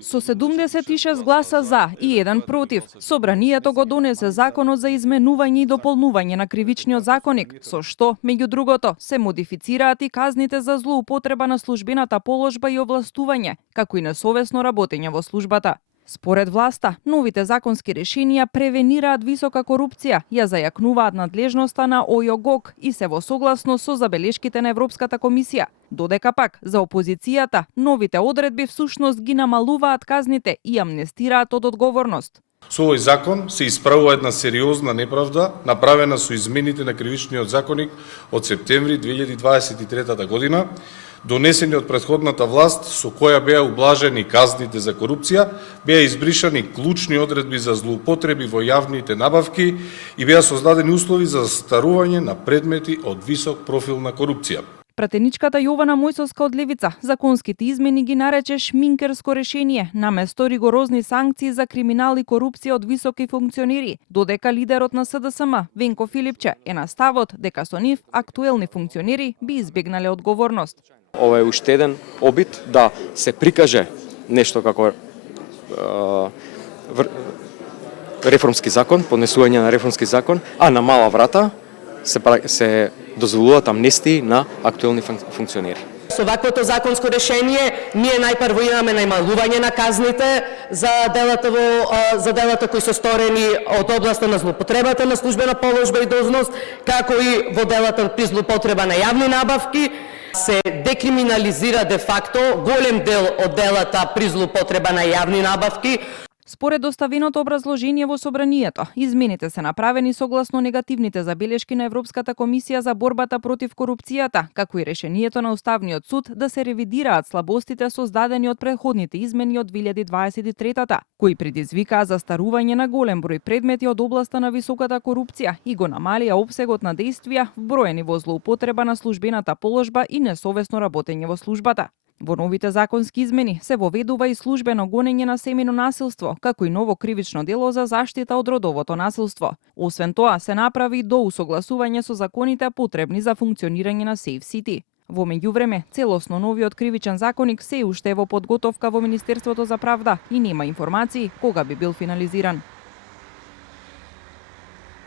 Со 76 гласа за и 1 против, Собранието го донесе Законот за изменување и дополнување на кривичниот законник, со што, меѓу другото, се модифицираат и казните за злоупотреба на службената положба и овластување, како и несовесно работење во службата. Според власта, новите законски решенија превенираат висока корупција, ја зајакнуваат надлежноста на ОЈО-ГОК и се во согласност со забелешките на Европската комисија. Додека пак, за опозицијата, новите одредби всушност ги намалуваат казните и амнестираат од одговорност. Со овој закон се исправува една сериозна неправда направена со измените на кривичниот законник од септември 2023 година, донесени од претходната власт, со која беа ублажени казните за корупција, беа избришани клучни одредби за злоупотреби во јавните набавки и беа создадени услови за застарување на предмети од висок профил на корупција. Пратеничката Јована Мојсовска од Левица законските измени ги нарече шминкерско решение наместо ригорозни санкции за криминал и корупција од високи функционери, додека лидерот на СДСМ Венко Филипче е на ставот дека со нив актуелни функционери би избегнале одговорност. Ова е уште еден обид да се прикаже нешто како реформски закон, поднесување на реформски закон, а на мала врата се дозволуваат амнестии на актуелни функционери. Со ваквото законско решение ние најпрво имаме најмалување на казните за делата кои се сторени од областа на злоупотребата на службена положба и должност, како и во делата при злоупотреба на јавни набавки. Се декриминализира де факто голем дел од делата при злоупотреба на јавни набавки. Според доставеното образложение во Собранието, измените се направени согласно негативните забелешки на Европската комисија за борбата против корупцијата, како и решението на Уставниот суд да се ревидираат слабостите создадени од претходните измени од 2023-та, кои предизвикаа застарување на голем број предмети од областа на високата корупција и го намалија опсегот на действија вброени во злоупотреба на службената положба и несовесно работење во службата. Во новите законски измени се воведува и службено гонење на семејно насилство, како и ново кривично дело за заштита од родовото насилство. Освен тоа, се направи до усогласување со законите потребни за функционирање на Safe City. Во меѓувреме, целосно новиот кривичен законник се уште во подготовка во Министерството за правда и нема информации кога би бил финализиран.